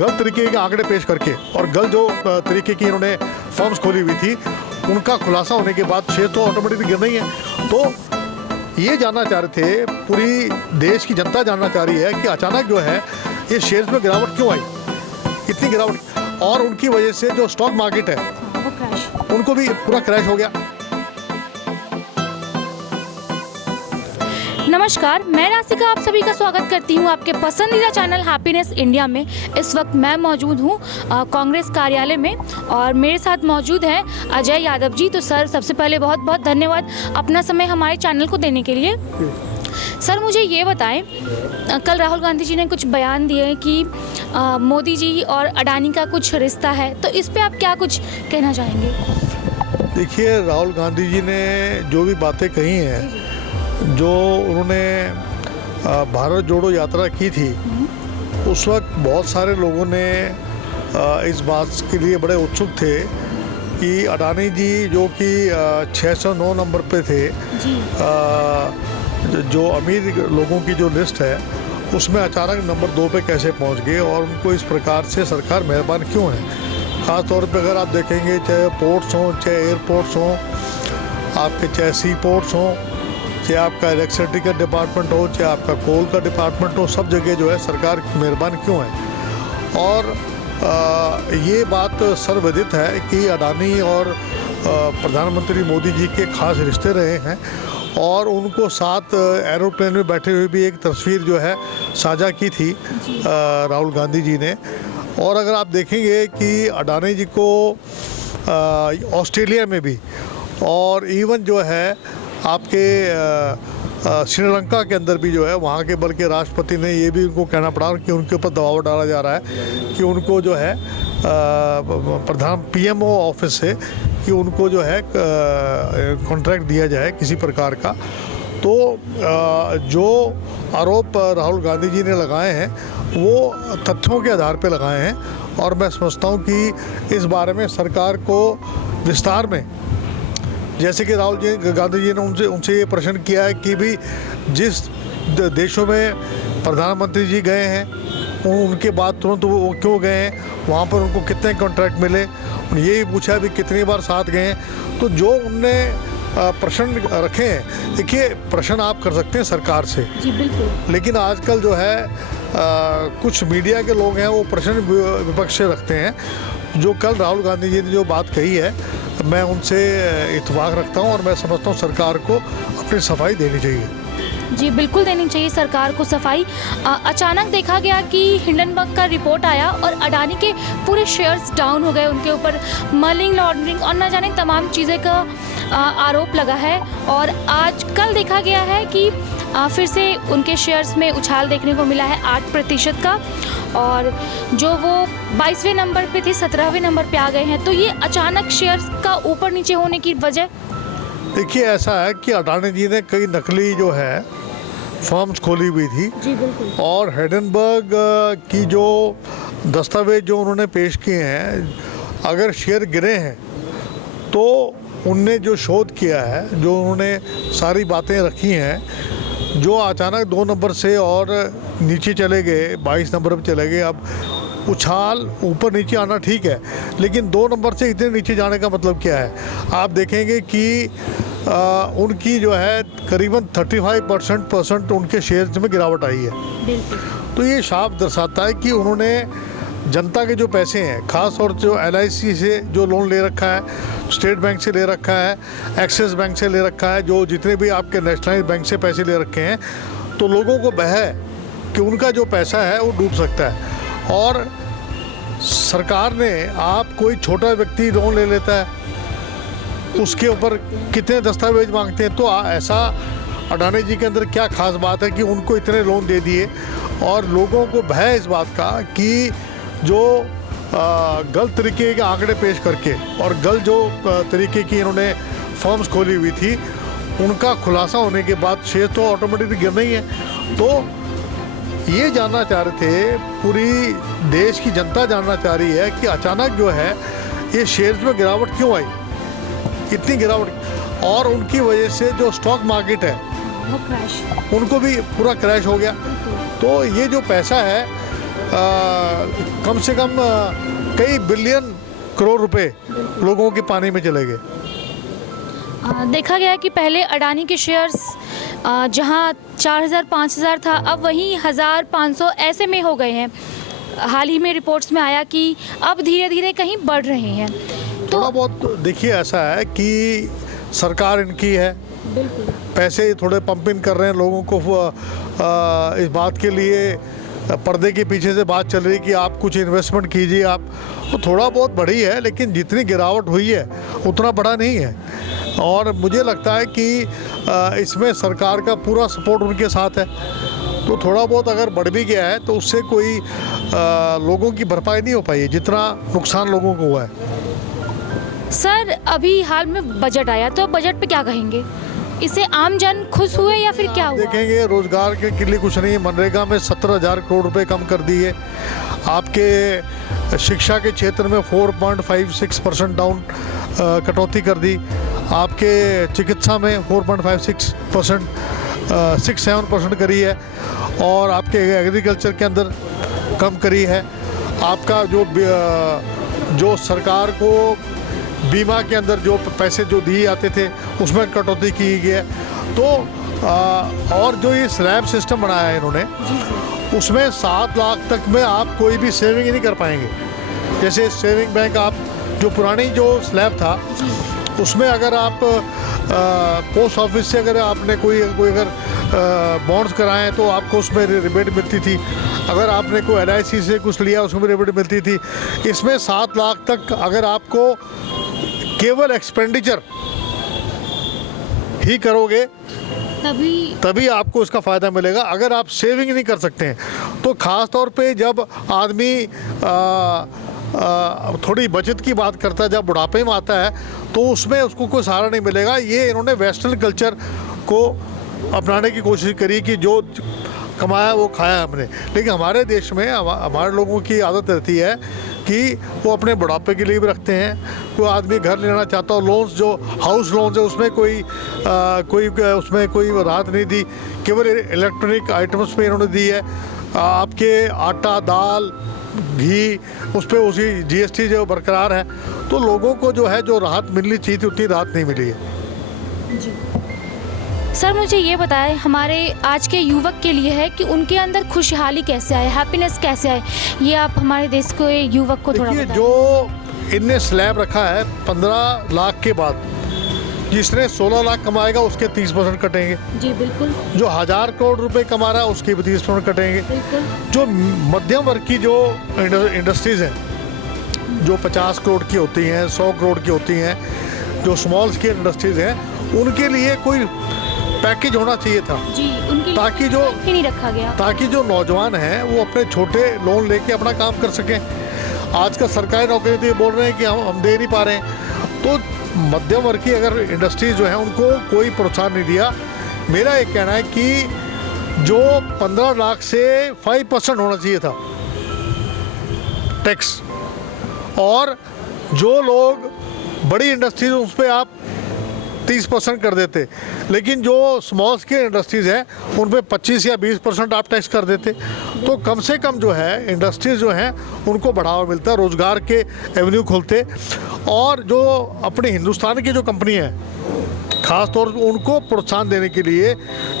गलत तरीके के आंकड़े पेश करके और गलत जो तरीके की इन्होंने फर्म्स खोली हुई थी उनका खुलासा होने के बाद शेयर तो ऑटोमेटिकली गिरना ही है। तो ये जानना चाह रहे थे, पूरी देश की जनता जानना चाह रही है कि अचानक जो है ये शेयर्स में गिरावट क्यों आई, इतनी गिरावट, और उनकी वजह से जो स्टॉक मार्केट है उनको भी पूरा क्रैश हो गया। नमस्कार, मैं राशिका आप सभी का स्वागत करती हूं आपके पसंदीदा चैनल हैप्पीनेस इंडिया में। इस वक्त मैं मौजूद हूं कांग्रेस कार्यालय में और मेरे साथ मौजूद हैं अजय यादव जी। तो सर, सबसे पहले बहुत बहुत धन्यवाद अपना समय हमारे चैनल को देने के लिए। सर, मुझे ये बताएं, कल राहुल गांधी जी ने कुछ बयान दिए कि मोदी जी और अडानी का कुछ रिश्ता है, तो इस पर आप क्या कुछ कहना चाहेंगे? देखिए, राहुल गांधी जी ने जो भी बातें कही हैं, जो उन्होंने भारत जोड़ो यात्रा की थी, उस वक्त बहुत सारे लोगों ने इस बात के लिए बड़े उत्सुक थे कि अडानी जी जो कि 609 नंबर पे थे, जो अमीर लोगों की जो लिस्ट है उसमें अचानक नंबर 2 पे कैसे पहुंच गए और उनको इस प्रकार से सरकार मेहरबान क्यों है। ख़ास तौर पे अगर आप देखेंगे, चाहे पोर्ट्स हों, चाहे एयरपोर्ट्स हों, आपके चाहे सी पोर्ट्स हों, चाहे आपका इलेक्ट्रिसिटी का डिपार्टमेंट हो, चाहे आपका कोल का डिपार्टमेंट हो, सब जगह जो है सरकार मेहरबान क्यों है। और ये बात सर्वविदित है कि अडानी और प्रधानमंत्री मोदी जी के खास रिश्ते रहे हैं और उनको साथ एरोप्लेन में बैठे हुए भी एक तस्वीर जो है साझा की थी राहुल गांधी जी ने। और अगर आप देखेंगे कि अडानी जी को ऑस्ट्रेलिया में भी और इवन जो है आपके श्रीलंका के अंदर भी जो है वहाँ के बल्कि राष्ट्रपति ने ये भी उनको कहना पड़ा कि उनके ऊपर दबाव डाला जा रहा है कि उनको जो है प्रधान PMO ऑफिस से कि उनको जो है कॉन्ट्रैक्ट दिया जाए किसी प्रकार का। तो जो आरोप राहुल गांधी जी ने लगाए हैं वो तथ्यों के आधार पर लगाए हैं और मैं समझता हूँ कि इस बारे में सरकार को विस्तार में, जैसे कि राहुल गांधी जी ने उनसे ये प्रश्न किया है कि भी जिस देशों में प्रधानमंत्री जी गए हैं उनके बाद तुरंत वो क्यों गए हैं, वहाँ पर उनको कितने कॉन्ट्रैक्ट मिले, ये भी पूछा भी कितनी बार साथ गए हैं। तो जो उनने प्रश्न रखे हैं, देखिए प्रश्न आप कर सकते हैं सरकार से जी, बिल्कुल, लेकिन आजकल जो है कुछ मीडिया के लोग हैं वो प्रश्न विपक्ष से रखते हैं। जो कल राहुल गांधी जी ने जो बात कही है मैं उनसे इत्तेफाक रखता हूं और मैं समझता हूं सरकार को अपनी सफाई देनी चाहिए। जी, बिल्कुल देनी चाहिए सरकार को सफाई। अचानक देखा गया कि हिंडनबर्ग का रिपोर्ट आया और अडानी के पूरे शेयर्स डाउन हो गए, उनके ऊपर मनी लॉन्ड्रिंग और न जाने तमाम चीज़ें का आरोप लगा है। और आज कल देखा गया है कि फिर से उनके शेयर्स में उछाल देखने को मिला है 8% का, और जो वो 22वें नंबर पे थे 17वें नंबर पे आ गए हैं। तो ये अचानक शेयर्स का ऊपर नीचे होने की वजह? देखिए, ऐसा है कि अडानी जी ने कई नकली जो है फर्म्स खोली हुई थी जी, बिल्कुल, और हिंडनबर्ग की जो दस्तावेज जो उन्होंने पेश किए हैं, अगर शेयर गिरे हैं तो उनने जो शोध किया है, जो उन्होंने सारी बातें रखी हैं, जो अचानक 2 नंबर से और नीचे चले गए, 22 नंबर पर चले गए। अब उछाल ऊपर नीचे आना ठीक है, लेकिन 2 नंबर से इतने नीचे जाने का मतलब क्या है? आप देखेंगे कि उनकी जो है करीबन 35% उनके शेयर्स में गिरावट आई है। तो ये साफ दर्शाता है कि उन्होंने जनता के जो पैसे हैं, खास तौर से जो LIC से जो लोन ले रखा है, स्टेट बैंक से ले रखा है, एक्सिस बैंक से ले रखा है, जो जितने भी आपके नेशनलाइज बैंक से पैसे ले रखे हैं, तो लोगों को भय है कि उनका जो पैसा है वो डूब सकता है। और सरकार ने, आप कोई छोटा व्यक्ति लोन ले लेता है, उसके ऊपर कितने दस्तावेज मांगते हैं। तो ऐसा अडानी जी के अंदर क्या खास बात है कि उनको इतने लोन दे दिए और लोगों को भय इस बात का कि जो गलत तरीके के आंकड़े पेश करके और गलत जो तरीके की इन्होंने फर्म्स खोली हुई थी उनका खुलासा होने के बाद शेयर तो ऑटोमेटिकली गिरना ही है। तो ये जानना चाह रहे थे, पूरी देश की जनता जानना चाह रही है कि अचानक जो है ये शेयर्स में गिरावट क्यों आई, इतनी गिरावट, और उनकी वजह से जो स्टॉक मार्केट है वो क्रैश, उनको भी पूरा क्रैश हो गया। तो ये जो पैसा है कम से कम कई बिलियन करोड़ रुपए लोगों के पानी में चले गए। देखा गया कि पहले अडानी के शेयर्स जहां 4000 5000 था, अब वहीं 1000 500 ऐसे में हो गए हैं। हाल ही में रिपोर्ट्स में आया कि अब धीरे धीरे कहीं बढ़ रहे हैं। थोड़ा बहुत देखिए, ऐसा है कि सरकार इनकी है, पैसे थोड़े पंप इन कर रहे हैं लोगों को। इस बात के लिए पर्दे के पीछे से बात चल रही है कि आप कुछ इन्वेस्टमेंट कीजिए, आप तो थोड़ा बहुत बढ़ी है, लेकिन जितनी गिरावट हुई है उतना बड़ा नहीं है। और मुझे लगता है कि इसमें सरकार का पूरा सपोर्ट उनके साथ है। तो थोड़ा बहुत अगर बढ़ भी गया है तो उससे कोई लोगों की भरपाई नहीं हो पाई है जितना नुकसान लोगों को हुआ है। सर, अभी हाल में बजट आया, तो बजट पे क्या कहेंगे? इससे आम जन खुश हुए या फिर क्या हुआ? देखेंगे, रोजगार के लिए कुछ नहीं है। मनरेगा में 17,000 करोड़ रुपए कम कर दिए। आपके शिक्षा के क्षेत्र में 4.56% डाउन कटौती कर दी। आपके चिकित्सा में 4.56% 6-7% करी है। और आपके एग्रीकल्चर के अंदर कम करी है। आपका जो सरकार को बीमा के अंदर जो पैसे जो दिए जाते थे उसमें कटौती की गई है। तो और जो ये स्लैब सिस्टम बनाया है इन्होंने, उसमें 7 लाख तक में आप कोई भी सेविंग ही नहीं कर पाएंगे। जैसे सेविंग बैंक, आप जो पुरानी जो स्लैब था उसमें अगर आप पोस्ट ऑफिस से अगर आपने कोई अगर बॉन्ड्स कराएं तो आपको उसमें रिबेट मिलती थी। अगर आपने कोई LIC से कुछ लिया उसमें रिबेट मिलती थी। इसमें 7 लाख तक अगर आपको केवल एक्सपेंडिचर ही करोगे तभी आपको इसका फ़ायदा मिलेगा। अगर आप सेविंग नहीं कर सकते हैं तो ख़ास तौर पे जब आदमी थोड़ी बचत की बात करता है, जब बुढ़ापे में आता है तो उसमें उसको कोई सहारा नहीं मिलेगा। ये इन्होंने वेस्टर्न कल्चर को अपनाने की कोशिश करी कि जो कमाया वो खाया हमने। लेकिन हमारे देश में हमारे लोगों की आदत रहती है कि वो अपने बुढ़ापे के लिए भी रखते हैं। कोई आदमी घर लेना चाहता हो, लोन्स जो हाउस लोन्स है उसमें उसमें कोई राहत नहीं दी, केवल इलेक्ट्रॉनिक आइटम्स पे इन्होंने दी है। आपके आटा, दाल, घी, उस पर उसी GST जो बरकरार है। तो लोगों को जो है जो राहत मिलनी चाहिए थी उतनी राहत नहीं मिली है। जी सर, मुझे ये बताएं, हमारे आज के युवक के लिए है कि उनके अंदर खुशहाली कैसे आए, हैप्पीनेस कैसे आए, ये आप हमारे देश को युवक को थोड़ा बताएं। जो इनने स्लैब रखा है 15 लाख के बाद, जिसने 16 लाख कमाएगा उसके 30% कटेंगे। जी बिल्कुल। जो 1000 करोड़ रुपए कमा रहा है उसके भी 30% कटेंगे। बिल्कुल। जो मध्यम वर्ग की जो इंडस्ट्रीज हैं, जो 50 करोड़ की होती हैं, 100 करोड़ की होती हैं, जो स्मॉल स्केल इंडस्ट्रीज हैं, उनके लिए कोई पैकेज होना चाहिए था। जी, उनके ताकि जो ही नहीं रखा गया, ताकि जो नौजवान हैं वो अपने छोटे लोन लेके अपना काम कर सकें। आज का सरकारी नौकरी तो ये बोल रहे हैं कि हम दे नहीं पा रहे हैं। तो मध्यम वर्ग की अगर इंडस्ट्रीज जो है उनको कोई प्रोत्साहन नहीं दिया। मेरा एक कहना है कि जो 15 लाख से 5% होना चाहिए था टैक्स, और जो लोग बड़ी इंडस्ट्रीज उस पर आप 30% कर देते, लेकिन जो स्मॉल स्केल इंडस्ट्रीज हैं उन पे 25 या 20% आप टैक्स कर देते, तो कम से कम जो है इंडस्ट्रीज जो हैं उनको बढ़ावा मिलता, रोज़गार के एवेन्यू खुलते। और जो अपने हिंदुस्तान की जो कंपनी है ख़ास तौर पर उनको प्रोत्साहन देने के लिए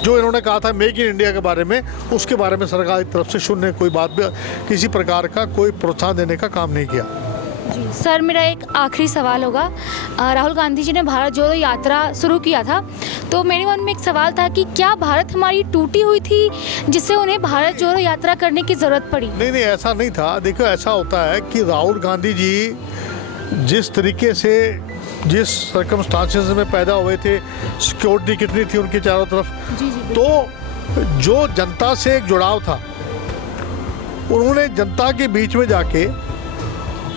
जो इन्होंने कहा था मेक इन इंडिया के बारे में, उसके बारे में सरकार की तरफ से शून्य कोई बात भी, किसी प्रकार का कोई प्रोत्साहन देने का काम नहीं किया। जी सर, मेरा एक आखिरी सवाल होगा। राहुल गांधी जी ने भारत जोड़ो यात्रा शुरू किया था, तो मेरे मन में एक सवाल था कि क्या भारत हमारी टूटी हुई थी जिससे उन्हें भारत जोड़ो यात्रा करने की ज़रूरत पड़ी? नहीं, ऐसा नहीं था। देखो, ऐसा होता है कि राहुल गांधी जी जिस तरीके से, जिस सर्कमस्टांसेस में पैदा हुए थे, सिक्योरिटी कितनी थी उनके चारों तरफ, तो जो जनता से एक जुड़ाव था, उन्होंने जनता के बीच में जाके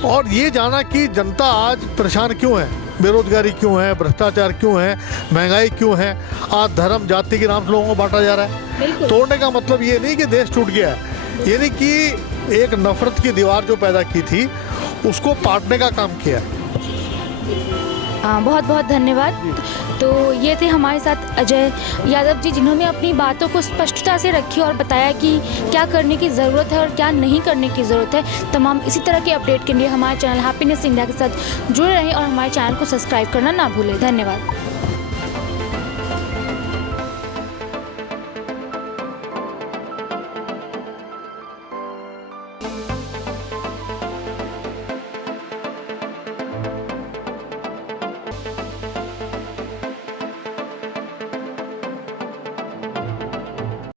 और ये जाना कि जनता आज परेशान क्यों है, बेरोजगारी क्यों है, भ्रष्टाचार क्यों है, महंगाई क्यों है, आज धर्म जाति के नाम से लोगों को बांटा जा रहा है। तोड़ने का मतलब ये नहीं कि देश टूट गया है, ये नहीं कि एक नफरत की दीवार जो पैदा की थी उसको पाटने का काम किया है। बहुत बहुत धन्यवाद। तो ये थे हमारे साथ अजय यादव जी, जिन्होंने अपनी बातों को स्पष्टता से रखी और बताया कि क्या करने की ज़रूरत है और क्या नहीं करने की ज़रूरत है। तमाम इसी तरह के अपडेट के लिए हमारे चैनल हैप्पीनेस इंडिया के साथ जुड़े रहें और हमारे चैनल को सब्सक्राइब करना ना भूलें। धन्यवाद।